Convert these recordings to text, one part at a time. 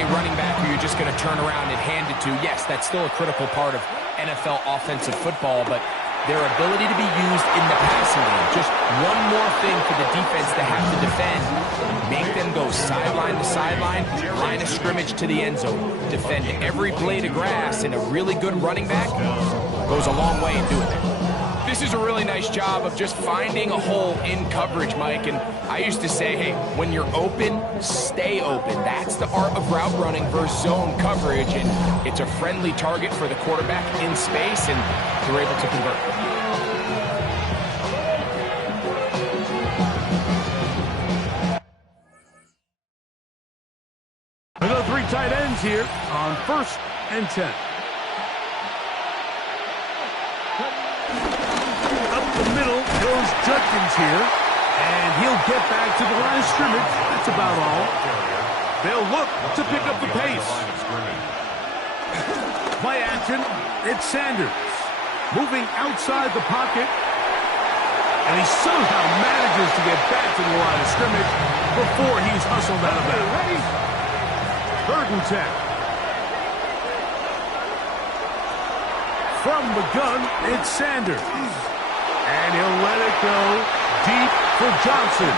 a running back who you're just going to turn around and hand it to. Yes, that's still a critical part of NFL offensive football, but their ability to be used in the passing game, just one more thing for the defense to have to defend. Make them go sideline to sideline, line of scrimmage to the end zone. Defend every blade of grass, and a really good running back goes a long way in doing that. This is a really nice job of just finding a hole in coverage, Mike. And I used to say, hey, when you're open, stay open. That's the art of route running versus zone coverage. And it's a friendly target for the quarterback in space, and they're able to convert. Another 3 tight ends here on 1st and 10. The middle goes Judkins here, and he'll get back to the line of scrimmage. That's about all. They'll look to pick up the pace. Play action, it's Sanders. Moving outside the pocket, and he somehow manages to get back to the line of scrimmage before he's hustled out of bounds. 3rd and 10. From the gun, it's Sanders. And he'll let it go deep for Johnson.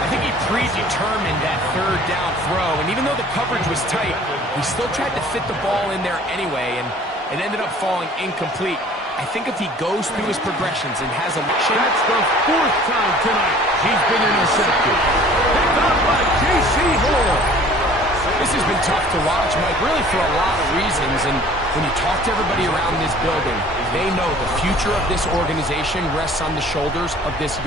I think he predetermined that 3rd down throw, and even though the coverage was tight, he still tried to fit the ball in there anyway, and it ended up falling incomplete. I think if he goes through his progressions and has a... That's the 4th time tonight he's been intercepted. Picked up by J.C. Horn. This has been tough to watch, Mike, really for a lot of reasons. And when you talk to everybody around this building, they know the future of this organization rests on the shoulders of this.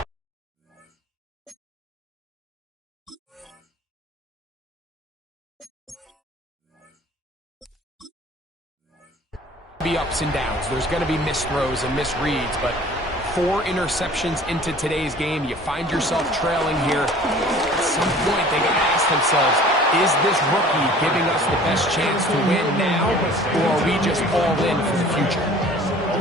Be ups and downs. There's going to be missed throws and misreads, but 4 interceptions into today's game. You find yourself trailing here. At some point, they got to ask themselves, is this rookie giving us the best chance to win now, or are we just all in for the future?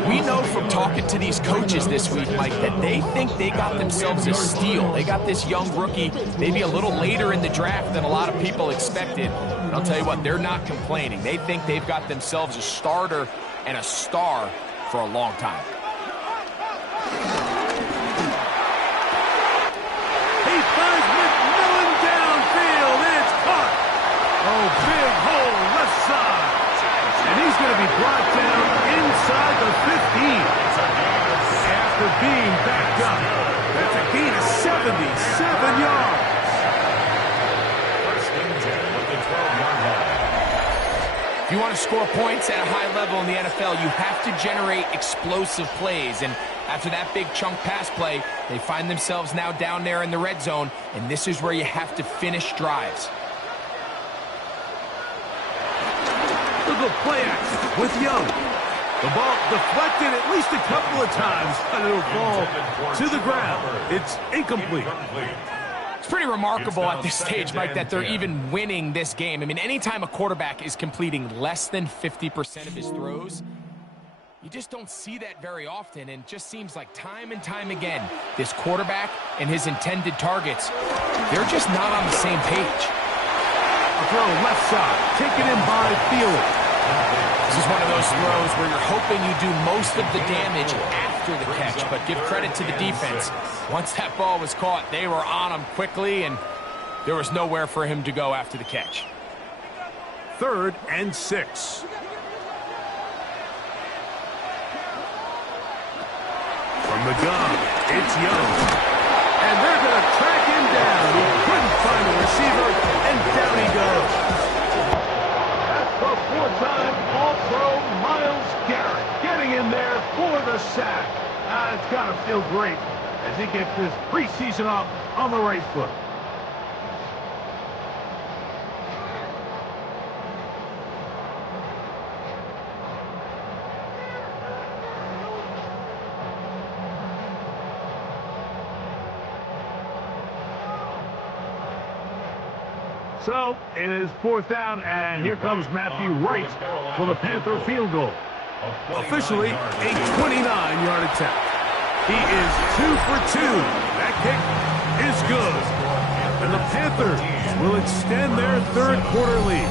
We know from talking to these coaches this week, Mike, that they think they got themselves a steal. They got this young rookie maybe a little later in the draft than a lot of people expected. And I'll tell you what, they're not complaining. They think they've got themselves a starter and a star for a long time. He finds McMillan downfield. It's caught. Oh, big hole left side. And he's going to be brought down inside the 15. After being backed up. That's a gain of 77 yards. If you want to score points at a high level in the NFL, you have to generate explosive plays. And after that big chunk pass play, they find themselves now down there in the red zone, and this is where you have to finish drives. Look at play action with Young. The ball deflected at least a couple of times, but it'll fall to the ground. It's incomplete. It's pretty remarkable at this stage, Mike, that they're even winning this game. I mean, anytime a quarterback is completing less than 50% of his throws, you just don't see that very often, and it just seems like time and time again, this quarterback and his intended targets, they're just not on the same page. A throw left side, taken in by Thielen. This is one of those throws where you're hoping you do most of the damage after the catch, but give credit to the defense. Once that ball was caught, they were on him quickly, and there was nowhere for him to go after the catch. 3rd and 6. From the gun, it's Young. And they're going to track him down. He couldn't find a receiver, and down he goes. That's the 4-time All-Pro Myles Garrett getting in there for the sack. It's got to feel great as he gets this preseason off on the right foot. So it is 4th down, and here comes Matthew Wright for the Panther field goal. Officially a 29-yard attempt. He is 2 for 2. That kick is good. And the Panthers will extend their third quarter lead.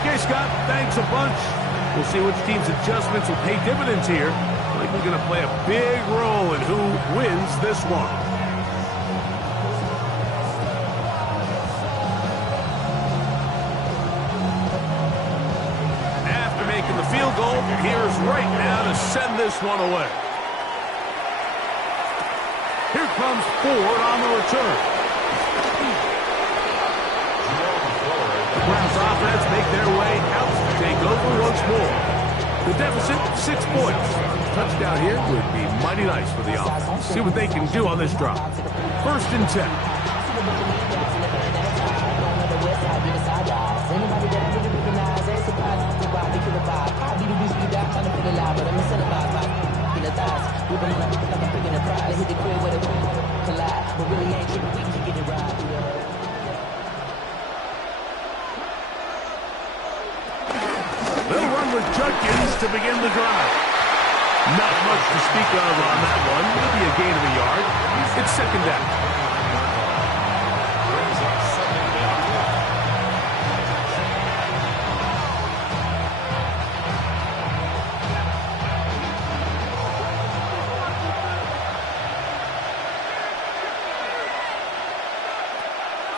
Okay, Scott, thanks a bunch. We'll see which team's adjustments will pay dividends here. I think we're going to play a big role in who wins this one. After making the field goal, here's right now to send this one away. Here comes Ford on the return. Browns offense make their way out to take over once more. The deficit, 6 points. Touchdown here would be mighty nice for the offense. See what they can do on this drive. 1st and 10. They'll run with Judkins to begin the drive. Not much to speak of on that one. Maybe a gain of a yard. It's 2nd down.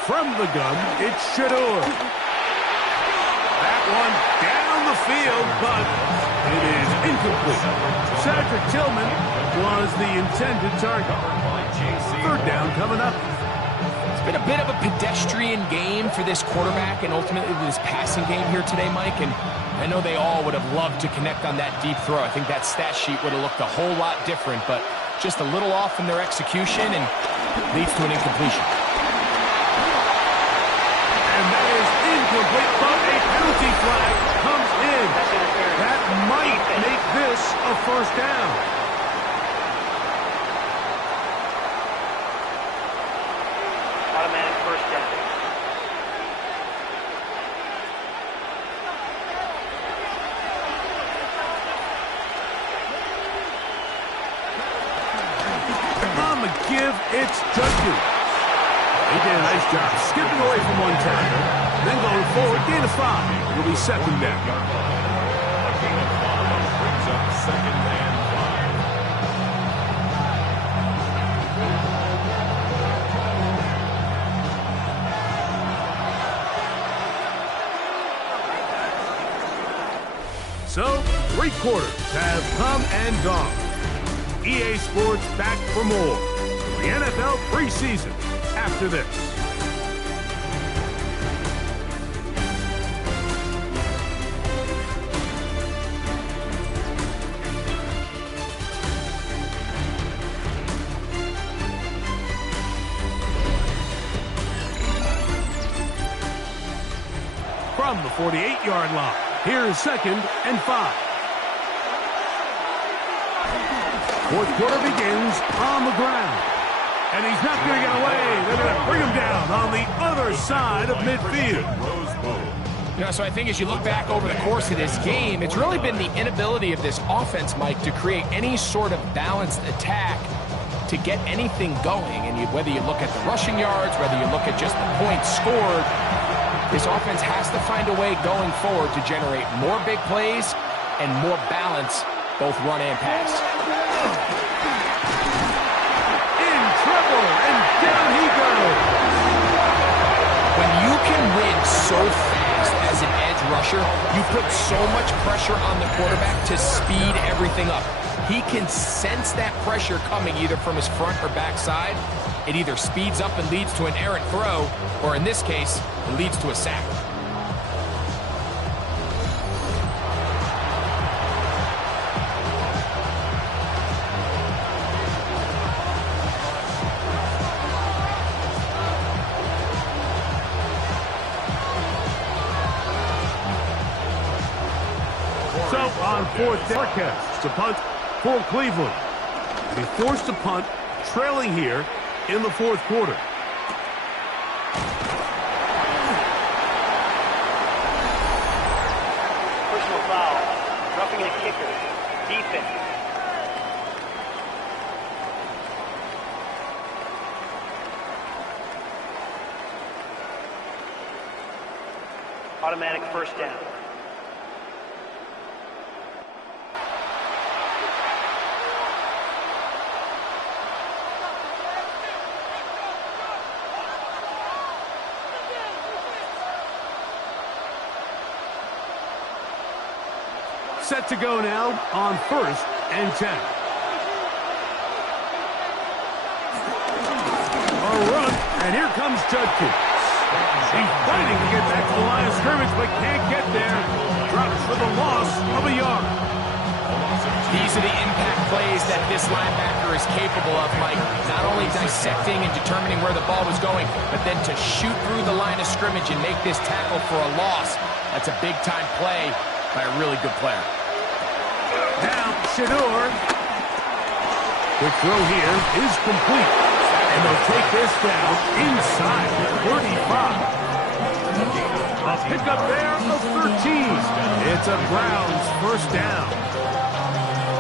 From the gun, it's Shedeur. That one down the field, but it is incomplete. Cedric Tillman was the intended target. 3rd down coming up. It's been a bit of a pedestrian game for this quarterback and ultimately this passing game here today, Mike. And I know they all would have loved to connect on that deep throw. I think that stat sheet would have looked a whole lot different, but just a little off in their execution and leads to an incompletion. Incomplete, but a penalty flag comes in. That might make this a 1st down. Automatic 1st down. On the give, it's Judkins. He did a nice job skipping away from one tackle, then going forward, gain of 5. It'll be 2nd down. A gain of 5 brings up 2nd and 5. So, 3 quarters have come and gone. EA Sports back for more. The NFL preseason after this. From the 48-yard line, here's 2nd and 5. 4th quarter begins on the ground. And he's not going to get away. They're going to bring him down on the other side of midfield. You know, so I think as you look back over the course of this game, it's really been the inability of this offense, Mike, to create any sort of balanced attack to get anything going. And whether you look at the rushing yards, whether you look at just the points scored, this offense has to find a way going forward to generate more big plays and more balance, both run and pass. And down he goes. When you can win so fast as an edge rusher, you put so much pressure on the quarterback to speed everything up. He can sense that pressure coming either from his front or back side. It either speeds up and leads to an errant throw, or in this case, it leads to a sack. So on 4th down, it's a punt for Cleveland. They forced a punt, trailing here in the 4th quarter. Personal foul. Roughing the kicker. Defense. Automatic first down. Set to go now on 1st and 10. A run, and here comes Judkins. He's fighting to get back to the line of scrimmage, but can't get there. Drops for the loss of a yard. These are the impact plays that this linebacker is capable of, Mike. Not only dissecting and determining where the ball was going, but then to shoot through the line of scrimmage and make this tackle for a loss. That's a big-time play by a really good player. Now, Shedeur. The throw here is complete. And they'll take this down inside the 35. A pickup there of 13. It's a Browns first down.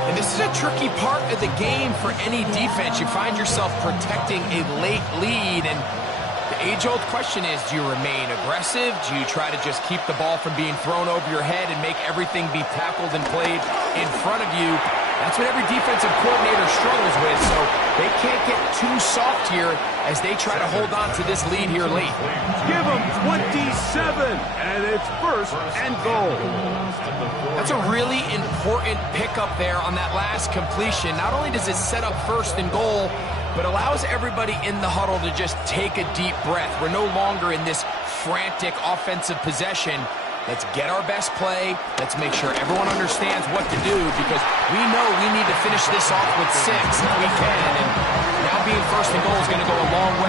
And this is a tricky part of the game for any defense. You find yourself protecting a late lead, and the age-old question is, do you remain aggressive? Do you try to just keep the ball from being thrown over your head and make everything be tackled and played in front of you? That's what every defensive coordinator struggles with, so they can't get too soft here as they try to hold on to this lead here late. Give them 27, and it's 1st and goal. That's a really important pickup there on that last completion. Not only does it set up 1st and goal, but allows everybody in the huddle to just take a deep breath. We're no longer in this frantic offensive possession. Let's get our best play. Let's make sure everyone understands what to do, because we know we need to finish this off with 6 if we can. And now being 1st and goal is going to go a long way.